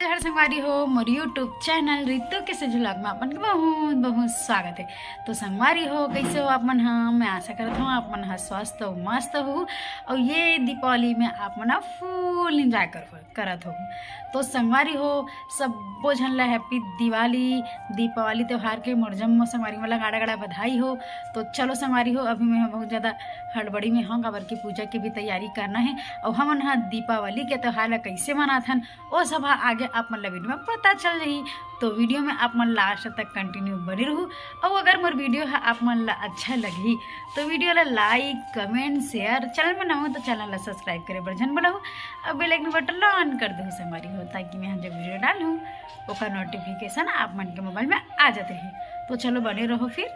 हर संगवारी हो मोर YouTube channel Ritu के से झुलक में अपन के बहुत बहुत स्वागत है। तो संगवारी हो कैसे हो आप मन? हाँ, मैं आशा करता हूँ आप मन हाँ स्वस्थ हो मस्त हो और ये दीपावली में आप मन फुल इंजॉय करत हो। तो संगवारी हो सब झन ला हैप्पी दिवाली दीपावली त्योहार के मोरजम संगवारी वाला गाड़ा गाड़ा बधाई हो। तो चलो संगवारी हो, अभी मैं बहुत ज़्यादा हड़बड़ी में हूँ काबर की पूजा की भी तैयारी करना है और हमन हाँ दीपावली के त्योहार ला कैसे मनाथन वो सब आगे आप मन ला वीडियो में पता चल रही। तो वीडियो में आप मन लास्ट तक कंटिन्यू बनी रहू और अगर मोर वीडियो है आप मन ला अच्छा लगी तो वीडियो ला लाइक कमेंट शेयर, चैनल में ना हो तो चैनल ला सब्सक्राइब करे बर झन बोला और बेल आइकन बटन ला ऑन कर दो संगवारी हो, ताकि मैं जब वीडियो डालूँ उसका नोटिफिकेशन आप मन के मोबाइल में आ जाते हैं। तो चलो बने रहो फिर।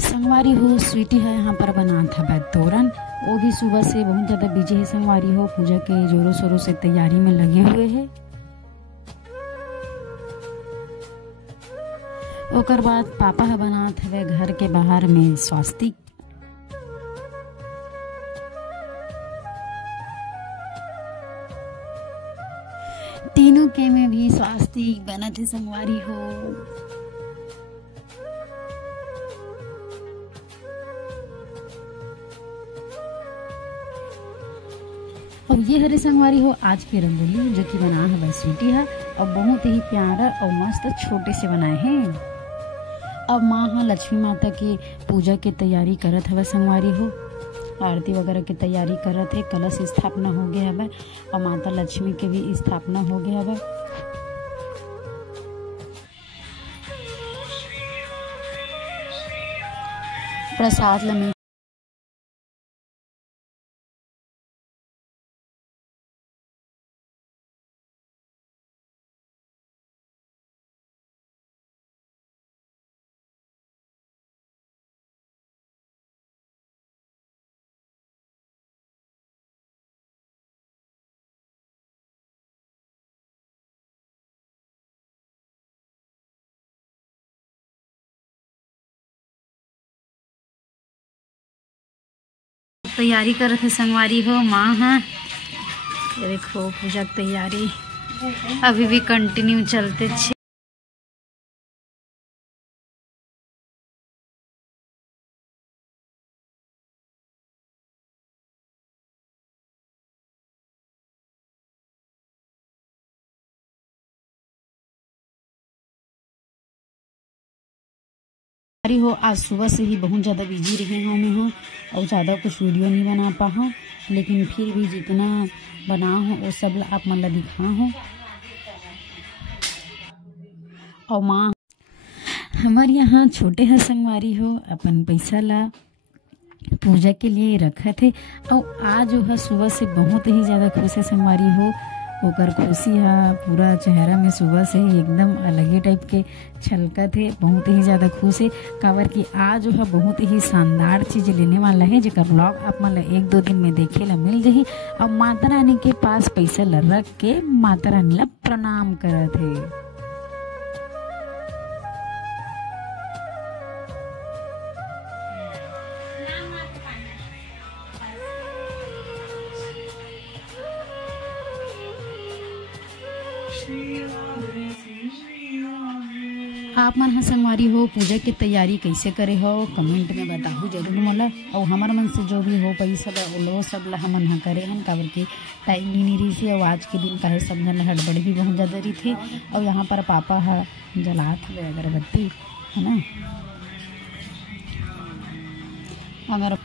संगवारी हो स्वीटी है यहाँ पर बना था तोरन, वो भी सुबह से बहुत ज़्यादा बिजी है संगवारी हो, पूजा के जोरों शोरों से तैयारी में लगे हुए हैं। ओकर बाद पापा है बनात हवे घर के बाहर में स्वास्तिक। तीनों के में भी स्वास्तिक बनत है संगवारी हो। और ये हरे संगवारी हो आज की रंगोली जो कि बना है वह स्वीटी है और बहुत ही प्यारा और मस्त छोटे से बनाए हैं। अब माँ हाँ लक्ष्मी माता की पूजा की तैयारी करत हवे संगवारी हो, आरती वगैरह की तैयारी करत है, कलश स्थापना हो गया हवे और माता लक्ष्मी के भी स्थापना हो गया हवे। प्रसाद ला तैयारी करत है संगवारी हो माँ हाँ। ये देखो पूजा की तैयारी अभी भी कंटिन्यू चलते छे। हो आज सुबह से ही बहुत ज़्यादा बिजी रहे हैं मैं हाँ और ज़्यादा कुछ वीडियो नहीं बना पा हूँ, लेकिन फिर भी जितना बना हो वो सब आप मन ला दिखा हो। और माँ हमारे यहाँ छोटे है संगवारी हो अपन पैसा ला पूजा के लिए रखा थे और आज जो है सुबह से बहुत ही ज़्यादा खुश है संगवारी हो। ओकर खुशी है पूरा चेहरा में सुबह से ही एकदम अलग ही टाइप के छलका थे, बहुत ही ज़्यादा खुश है काबर कि आज जो है बहुत ही शानदार चीज़ लेने वाला है जेकर ब्लॉग आप मन एक दो दिन में देखे ला मिल जाही। और माता रानी के पास पैसा ला रख के माता रानी ला प्रणाम करत है। आप मन हाँ संगवारी हो पूजा की तैयारी कैसे करे हो कमेंट में बताओ जरूर मोला। और हमार मन से जो भी हो पैसा लो सब ला हमन हाँ करे हम काबर के टाइम नहीं रही थी और आज के दिन का है सब जन हड़बड़ी भी बहुत ज़्यादा रही थे। और यहाँ पर पापा है जलात हुए अगरबत्ती है ना। और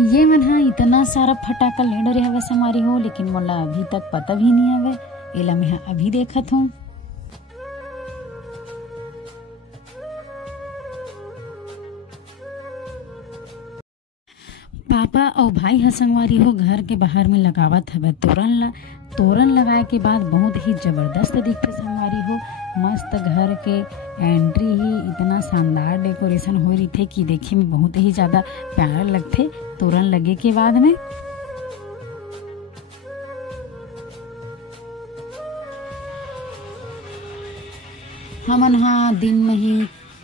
ये मन हाँ इतना सारा फटाका ले डरे हवे संगवारी हो, लेकिन मोला अभी तक पता भी नहीं हवे एला मैं अभी देखत हूँ। पापा और भाई है संगवारी हो घर के बाहर में लगावत हवे तोरण लगाए के बाद बहुत ही जबरदस्त दिखते संगवारी हो। मस्त घर के एंट्री ही इतना शानदार डेकोरेशन हो रही थे कि देखे में बहुत ही ज़्यादा प्यारा लगते तोरण लगे के बाद में। हमन हाँ दिन में ही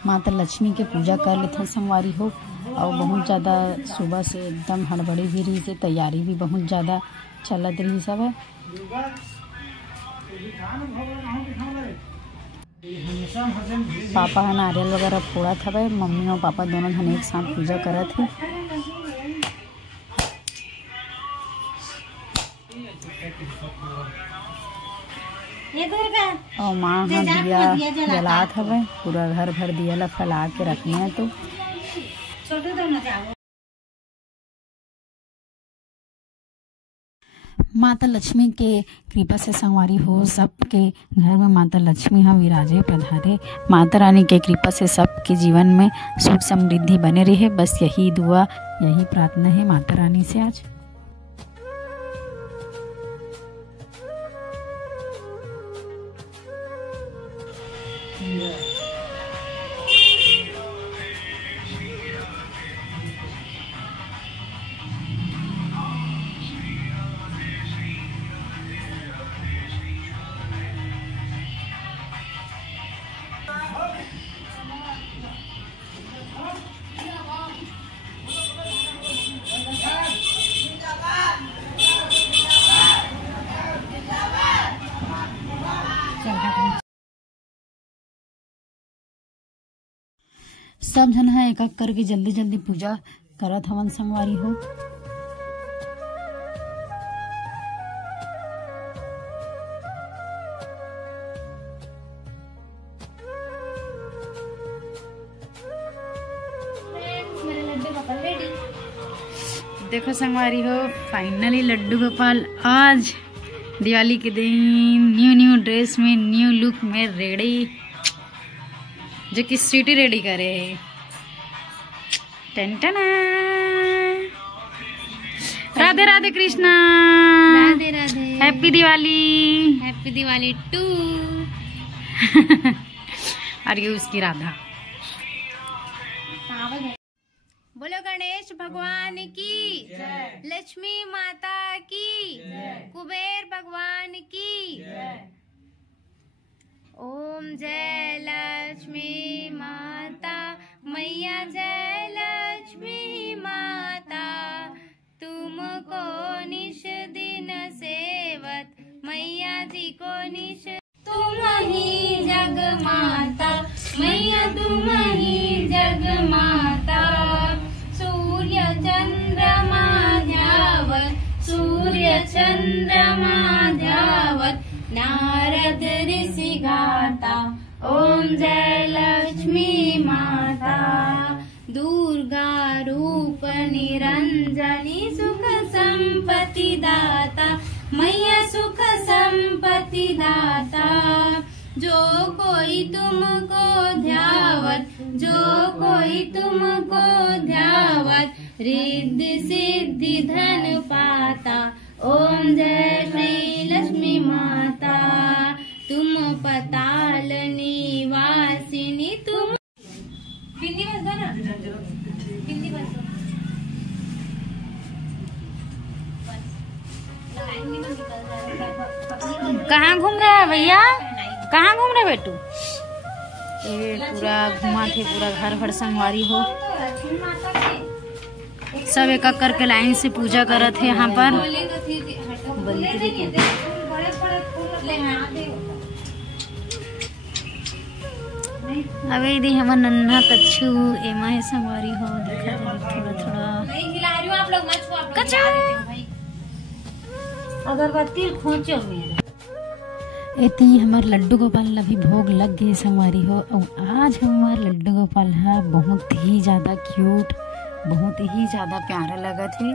माता लक्ष्मी के पूजा कर लेते संगवारी हो। और बहुत ज़्यादा सुबह से एकदम हड़बड़ी भी रही से, तैयारी भी बहुत ज़्यादा चलत रही सब है। पापा नारियल वगैरह फोड़ा था भाई, मम्मी और पापा दोनों धन एक साथ पूजा करा थे। और माँ दिया जलात हवे, पूरा घर भर दिया ला फैला के रखने हैं। तो माता लक्ष्मी के कृपा से संगवारी हो, सबके घर में माता लक्ष्मी हाँ विराजे पधारे। माता रानी के कृपा से सबके जीवन में सुख समृद्धि बने रहे, बस यही दुआ यही प्रार्थना है माता रानी से आज। सब जन है एक एक करके जल्दी जल्दी पूजा करत हवन संगवारी हो। देखो संगवारी हो, फाइनली लड्डू गोपाल आज दिवाली के दिन न्यू ड्रेस में, न्यू लुक में रेडी, जो कि स्वीटी रेडी करे। टन Radhe Radhe Krishna, Radhe Radhe, happy Diwali, happy Diwali too. और ये उसकी राधा। बोलो गणेश भगवान की जय, लक्ष्मी माता की जय, कुबेर भगवान की जय। ओम जय लक्ष्मी माता मैया, जय लक्ष्मी माता, तुमको निश दिन सेवत मैया जी को निश। तुम ही जग माता मैया, तुम ही जग माता, सूर्य चंद्रमा ध्यावत, सूर्य चंद्रमा ध्यावत, नारद ऋषि गाता। ओम जय लक्ष्मी माता, दुर्गा रूप निरंजनी, सुख संपत्ति दाता मैया, सुख संपत्ति दाता। जो कोई तुमको ध्यावत, जो कोई तुमको ध्यावत, रिद्धि सिद्धि धन पाता। ओम जय श्री लक्ष्मी माता, तुम पताल निवासिनी, तुम हिंदी बस दो ना, हिंदी बस दो। कहाँ घूम रहा है भैया, कहाँ घूम रहे बेटू? ये पूरा घुमा थे, पूरा घर भर संगवारी हो, सब एक एक करके लाइन से पूजा करत है यहाँ पर। अब यदि हम नन्हा कच्छू एमा है संगवारी हो, देखा थोड़ा थोड़ा कच्छू अगरबत्ती खोचो में। एती हमार लड्डू गोपाल अभी भोग लग गए संगवारी हो। और आज हमार लड्डू गोपाल है बहुत ही ज़्यादा क्यूट, बहुत ही ज़्यादा प्यारा लगा थे।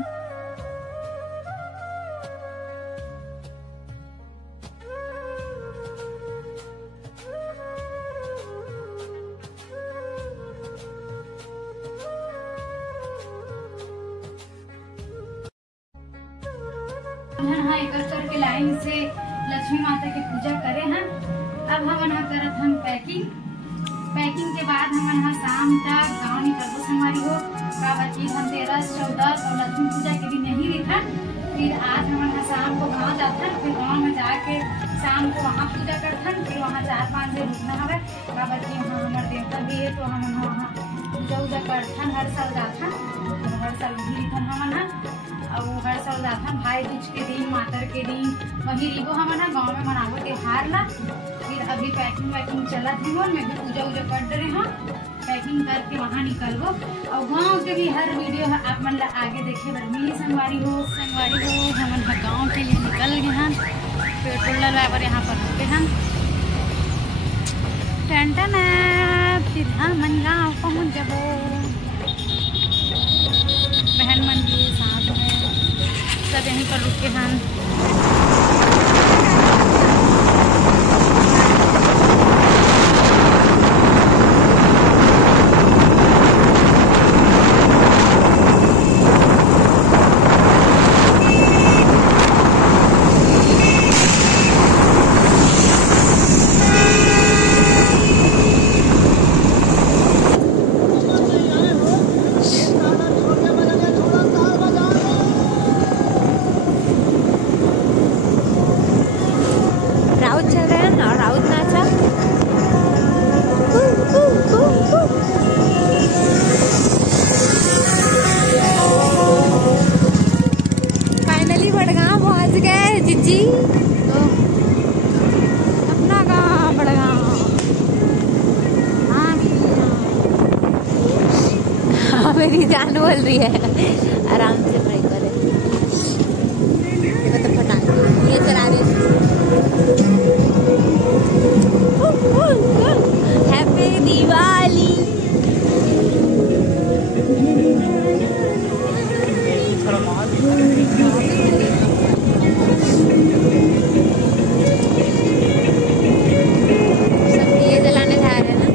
हाँ एक करके लाइन से लक्ष्मी माता की पूजा करे हैं। अब हम यहाँ करत हम पैकिंग के बाद हम यहाँ शाम तक गाँव निकलबो संगवारी हो। बाबाजी धनतेरस 14 और लक्ष्मी पूजा के दिन नहीं लिखा, फिर आज हम यहाँ शाम को गाँव जाते हैं, फिर गाँव में जाके शाम को वहाँ पूजा करते हैं, फिर फिर वहाँ 4-5 दिन रुकना हवे काबर कि वहाँ हमारे देवता भी है, तो हम वहाँ पूजा उजा करथन, हर साल जाथन, तो हर साल घिरथन हमन और हर साल जाथन भाई दूज के दिन, मातर के दिन वही रिबो हमन गाँव में मनाबो त्योहार ला। फिर अभी पैकिंग वैकिंग चलत है, मैं भी पूजा उजा कर रहे हैं, पैकिंग करके वहाँ निकलबो और गाँव के भी हर वीडियो आप मन ला आगे देखे बर मिली। संगवारी हो हमन गाँव के लिए निकल गए हैं, पेट्रोल डलवाए यहाँ पर रुके हैं। टन फिर हमन गाँव पहुँच जाबो, बहन मन के साथ में सब यहीं पर रुके हैं। मेरी जान बोल रही है आराम से ब्रेक करे, तो फटा ये चला रही। हैप्पी दिवाली। सब ये जलाने जा रहे हैं ना।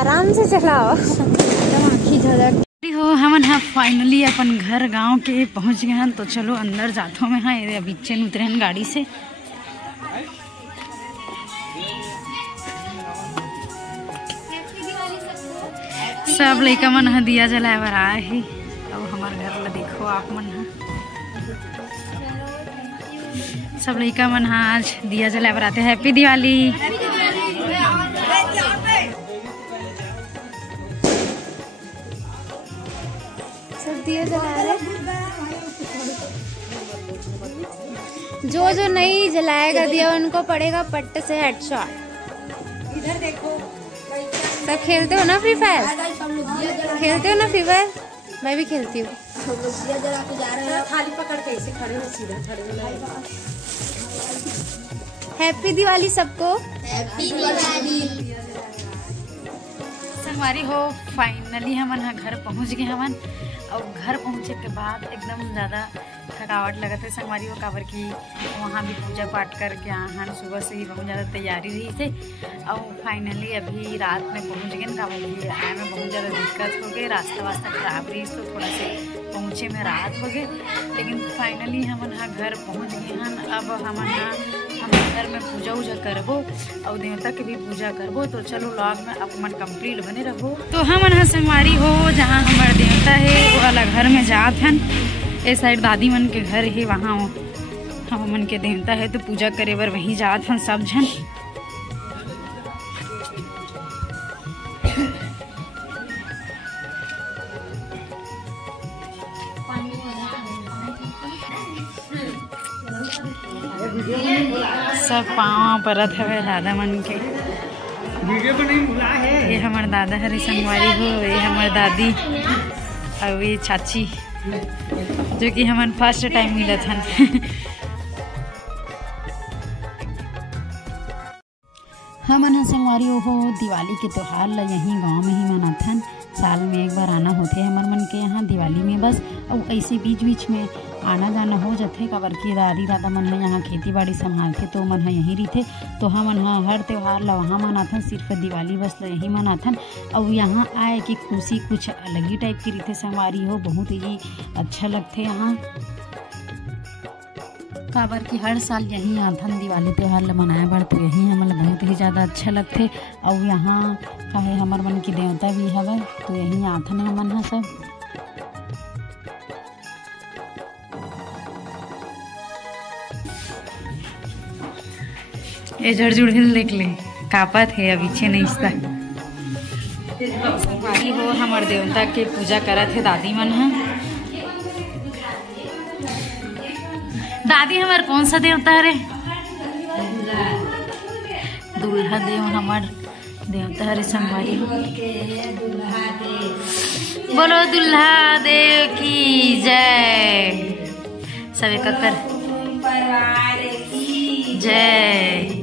आराम से चलाओ। हो हमन हाँ फाइनली अपन घर गांव के पहुंच गए हैं, तो चलो अंदर जाथो में। हाँ ये अभी चेन उतरे हैं गाड़ी से। सब लइका मन हाँ दिया जलाए बर आए ही, अब हमारे घर ला देखो आप मन हाँ सब लइका मन हाँ आज दिया जलाए बर आते। हैप्पी दिवाली। दिया जला रहे, जो नहीं जलाएगा दिया उनको पड़ेगा पट्ट से हेडशॉट। इधर देखो सब खेलते हो ना फ्री फायर, खेलते हो ना फ्री फायर? मैं भी खेलती हूँ। हैप्पी दिवाली सबको। हैप्पी दिवाली। संगवारी हो फाइनली हमन घर पहुँच गए हमन, और घर पहुँचे के बाद एकदम ज़्यादा थकावट लगत है संगवारी हो, काबर कि वहाँ भी पूजा पाठ करके आहन सुबह से ही बहुत ज़्यादा तैयारी रही थे। और फाइनली अभी रात में पहुँच गए, काबर कि आए में बहुत ज़्यादा दिक्कत हो गई, रास्ता वास्ता खराब रही तो थोड़ा से पहुँचे में रात हो गए। लेकिन फाइनली हमन घर पहुँच गए हैं। अब हमन हम घर में पूजा उजा करबो और देवता के भी पूजा करबो, तो चलो लॉग में अपन कंप्लीट बने रहो। तो हमन संगवारी हो जहाँ हमारे देवता है वो वाला घर में जात हन, ए साइड दादी मन के घर है, वहाँ हम मन के देवता है तो पूजा करे बर वहीं जात हन सब जन। सब पाँव परत हवे दादा मन के। ये हमारे दादा हरे संगवारी हो, ये हमारे दादी और ये चाची जो कि हमारे फर्स्ट टाइम मिलत हन। हमन संगवारी हो दिवाली के त्यौहार ला यहीं गांव में ही मनाथन। साल में एक बार आना होते हमर मन के यहाँ दिवाली में बस, और ऐसे बीच बीच में आना जाना हो जाते, काबर की दादी दादा मन है यहाँ खेती बाड़ी संभालते तो मन है यहीं रहते। तो हमन हर त्यौहार ला वहाँ मनाथन, सिर्फ दिवाली बस ला यहीं मनाथन। और यहाँ आए कि खुशी कुछ अलग ही टाइप की रहते संगवारी हो, बहुत ही अच्छा लगते यहाँ। काबर की हर साल यहीं आथन दिवाली त्यौहार ल मनाए बर, तो यहीं हमन बहुत ही ज़्यादा अच्छा लगथे। और यहाँ काहे हमर मन की देवता भी हवय, तो यहीं आथन हमन ह सब। ए जड़ जुड़िल देख ले कापत है, अब इच्छे नहीं इसका संगवारी हो हमर देवता के पूजा करत है दादी मन ह। दादी हमार कौन सा देवता है रे? दुल्हा देव हमार देवता है संगवारी हो। बोलो दुल्हा देव की जय, सबे ककर जय।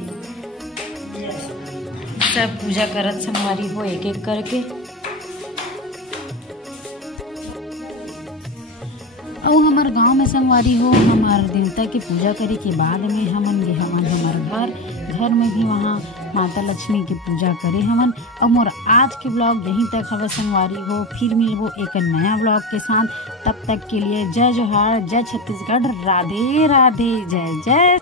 सब पूजा करत संगवारी हो एक एक करके। और हमार गांव में संगवारी हो हमार देवता की पूजा करे के बाद में हमन गे हमन हमार घर में भी वहाँ माता लक्ष्मी की पूजा करे हमन। और मोर आज के ब्लॉग यहीं तक हवा संगवारी हो, फिर मिलबो एक नया ब्लॉग के साथ। तब तक के लिए जय जोहार, जय छत्तीसगढ़, राधे राधे, जय जय।